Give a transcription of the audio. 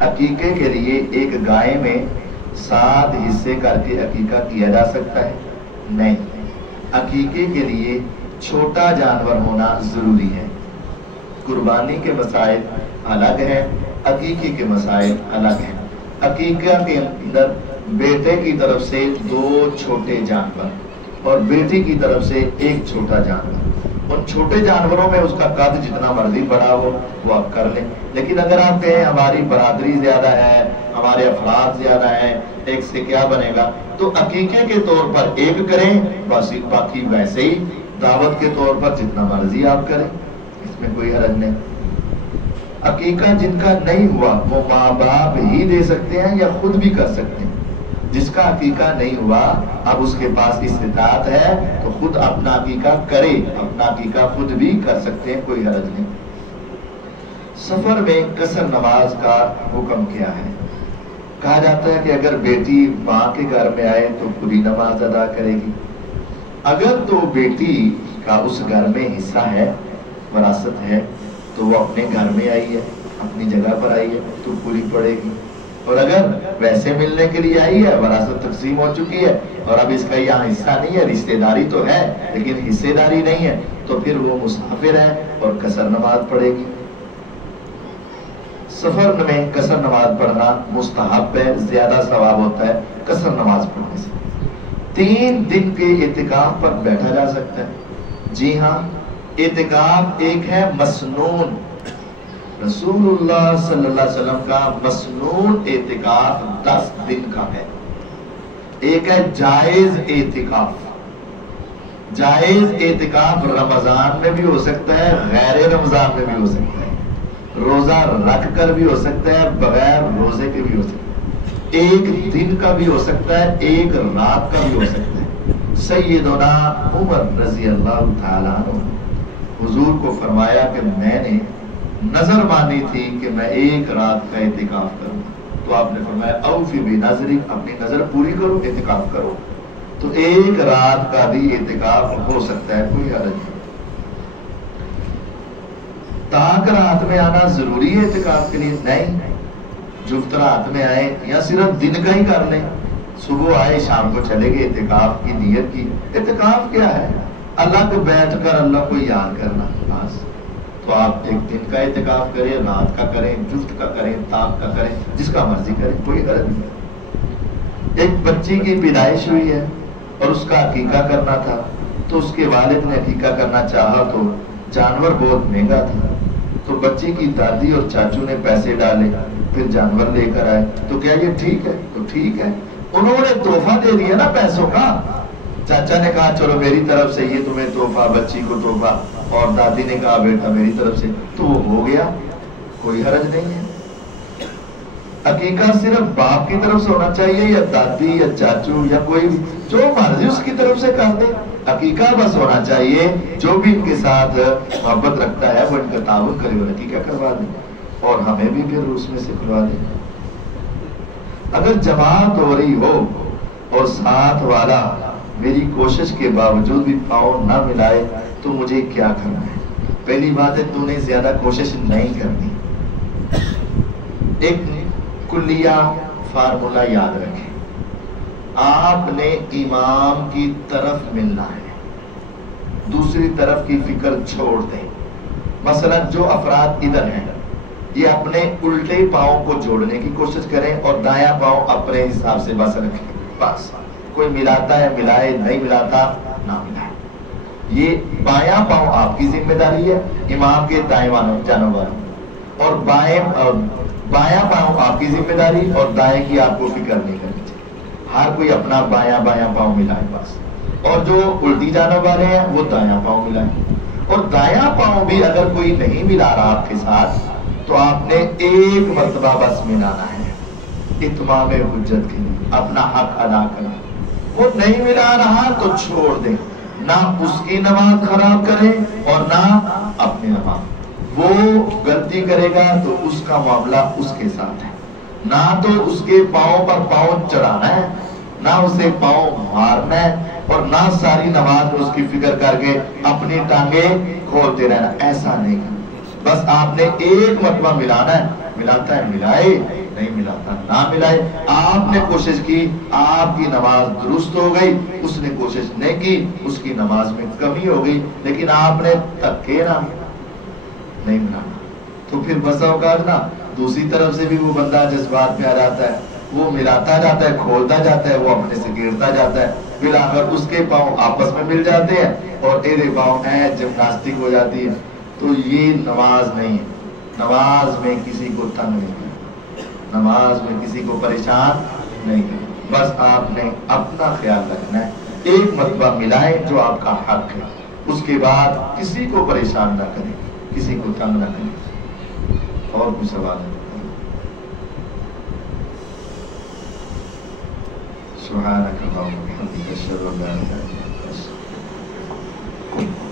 عقیقے کے لیے ایک گائے میں 7 حصے کر کے عقیقہ کیا جا سکتا ہے؟ نہیں، عقیقے کے لیے چھوٹا جانور ہونا ضروری ہے۔ قربانی کے مسائل الگ ہیں، عقیقے کے مسائل الگ ہیں۔ عقیقہ کے اندر بیٹے کی طرف سے 2 چھوٹے جانور اور بیٹی کی طرف سے 1 چھوٹا جانور۔ ان چھوٹے جانوروں میں اس کا قد جتنا مرضی بڑا ہو وہ آپ کر لیں، لیکن اگر آپ کہیں ہماری برادری زیادہ ہے، ہمارے افراد زیادہ ہیں، ایک سے کیا بنے گا، تو عقیقے کے طور پر 1 کریں، بس باقی ویسے ہی دعوت کے طور پر جتنا مرضی آپ کریں، اس میں کوئی حرج نہیں۔ عقیقہ جن کا نہیں ہوا وہ ماں باپ ہی دے سکتے ہیں یا خود بھی کر سکتے ہیں۔ جس کا عقیقہ نہیں ہوا اب اس کے پاس استطاعت ہے تو خود اپنا عقیقہ کرے، اپنا عقیقہ خود بھی کر سکتے ہیں، کوئی حرج نہیں۔ سفر میں قصر نماز کا حکم کیا ہے؟ کہا جاتا ہے کہ اگر بیٹی ماں کے گھر میں آئے تو پوری نماز ادا کرے گی، اگر تو بیٹی کا اس گھر میں حصہ ہے، وراثت ہے، تو وہ اپنے گھر میں آئی ہے، اپنی جگہ پر آئی ہے تو پوری پڑے گی، اور اگر ویسے ملنے کے لیے آئی ہے، وراثت تقسیم ہو چکی ہے اور اب اس کا یہاں حصہ نہیں ہے، رشتہ داری تو ہے لیکن حصے داری نہیں ہے، تو پھر وہ مسافر ہے اور قصر نماز پڑھے گی۔ سفر میں قصر نماز پڑھنا مستحب ہے، زیادہ ثواب ہوتا ہے قصر نماز پڑھنے سے۔ 3 دن کے اعتکاف پر بیٹھا جا سکتا ہے؟ جی ہاں، اعتکاف ایک ہے مسنون، رسول اللہ صلی اللہ علیہ وسلم کا مسنون اعتکاف 10 دن کا ہے۔ ایک ہے جائز اعتکاف۔ جائز اعتکاف رمضان میں بھی ہو سکتا ہے، غیر رمضان میں بھی ہو سکتا ہے، روزہ رکھ کر بھی ہو سکتا ہے، بغیر روزے کے بھی ہو سکتا ہے، 1 دن کا بھی ہو سکتا ہے، 1 رات کا بھی ہو سکتا ہے۔ سیدنا عمر رضی اللہ تعالیٰ عنہ حضور کو فرمایا کہ میں نے نظر مانی تھی کہ میں 1 رات کا اعتکاف کروں، تو آپ نے فرمایا اوفی بنظرک، اپنی نظر پوری کرو، اعتکاف کرو۔ تو 1 رات کا بھی اعتکاف ہو سکتا ہے، کوئی حرج نہیں۔ تاک رات میں آنا ضروری ہے اعتکاف کے لیے؟ نہیں، جفت رات میں آئے یا صرف دن کا ہی کر لیں، صبح آئے شام کو چلے گئے، اعتکاف کی نیت کی۔ اعتکاف کیا ہے؟ الگ بیٹھ کر اللہ کو یاد کرنا، بس۔ تو آپ 1 دن کا اعتکاف کریں، رات کا کریں، جفت کا کریں، تاک کا کریں، جس کا مرضی کریں، کوئی حرج نہیں۔ ایک بچی کی پیدائش ہوئی ہے اور اس کا عقیقہ کرنا تھا، تو اس کے والد نے عقیقہ کرنا چاہا تو جانور بہت مہنگا تھا، تو بچی کی دادی اور چاچو نے پیسے ڈالے، پھر جانور لے کر آئے، تو کیا یہ ٹھیک ہے؟ تو ٹھیک ہے، انہوں نے تحفہ دے دیا نا پیسوں کا۔ چاچا نے کہا چلو میری طرف سے یہ تمہیں تحفہ، بچی کو تحفہ، اور دادی نے کہا بیٹا میری طرف سے، تو وہ ہو گیا، کوئی حرج نہیں ہے۔ عقیقہ صرف باپ کی طرف سے ہونا چاہیے یا دادی یا چاچو یا کوئی جو مرضی اس کی طرف سے کر دے، عقیقہ بس ہونا چاہیے، جو بھی ان کے ساتھ محبت رکھتا ہے وہ ان کا تعاون کرے، وہ عقیقہ کروا دے اور ہمیں بھی پھر اس میں سے کھلوا دے۔ اگر جماعت ہو رہی ہو اور ساتھ والا میری کوشش کے باوجود بھی پاؤں نہ ملائے تو مجھے کیا کرنا ہے؟ پہلی بات ہے تو نے زیادہ کوشش نہیں کرنی۔ ایک کلیہ فارمولا یاد رکھیں، آپ نے امام کی طرف ملنا ہے، دوسری طرف کی فکر چھوڑ دیں۔ مثلا جو افراد ادھر ہیں یہ اپنے الٹے پاؤں کو جوڑنے کی کوشش کریں اور دایاں پاؤں اپنے حساب سے بس رکھیں، بس کوئی ملاتا ہے ملائے، نہیں ملاتا نہ ملائے۔ یہ بایاں پاؤں آپ کی ذمہ داری ہے، امام کے دائیں جانب اور بایاں پاؤں آپ کی ذمہ داری اور دائیں کی آپ کو فکر نہیں کرنی چاہیے۔ ہر کوئی اپنا بایاں پاؤں ملائے بس، اور جو الٹی جانب والے ہیں وہ دایاں پاؤں ملائیں، اور دایاں پاؤں بھی اگر کوئی نہیں ملا رہا آپ کے ساتھ تو آپ نے 1 مرتبہ بس ملانا ہے، اتمام حجت کے لیے اپنا حق ادا کرنا۔ وہ نہیں ملا رہا تو چھوڑ دیں، نہ اس کی نماز خراب کریں اور نہ اپنی نماز۔ وہ غلطی کرے گا تو اس کا معاملہ اس کے ساتھ ہے، نہ تو اس کے پاؤں پر پاؤں چڑھانا ہے، نہ اسے پاؤں مارنا ہے، اور نہ ساری نماز میں اس کی فکر کر کے اپنی ٹانگیں کھولتے رہنا، ایسا نہیں۔ بس آپ نے 1 مرتبہ ملانا ہے، ملاتا ہے ملائے، نہیں ملاتا نہ ملائے۔ آپ نے کوشش کی، آپ کی نماز درست ہو گئی، اس نے کوشش نہیں کی، اس کی نماز میں کمی ہو گئی، لیکن آپ نے تکے نہ نہیں ملانا۔ تو پھر بسا اوقات نا دوسری طرف سے بھی وہ بندہ جذبات میں آ جاتا ہے، وہ ملاتا جاتا ہے، کھولتا جاتا ہے، وہ اپنے سے گرتا جاتا ہے، بالآخر اس کے پاؤں آپس میں مل جاتے ہیں اور تیرے پاؤں جمناسٹک ہو جاتی ہے۔ تو یہ نماز نہیں ہے۔ نماز میں کسی کو تنگ نہیں کرنا، نماز میں کسی کو پریشان نہیں کرنا، بس آپ نے اپنا خیال رکھنا ہے، ایک مرتبہ ملائے جو آپ کا حق ہے، اس کے بعد کسی کو پریشان نہ کریں، کسی کو تنگ نہ کریں۔ اور کچھ سوال ہے؟ سبحانک اللہم و بحمدک اشہد ان لا الہ الا انت استغفرک۔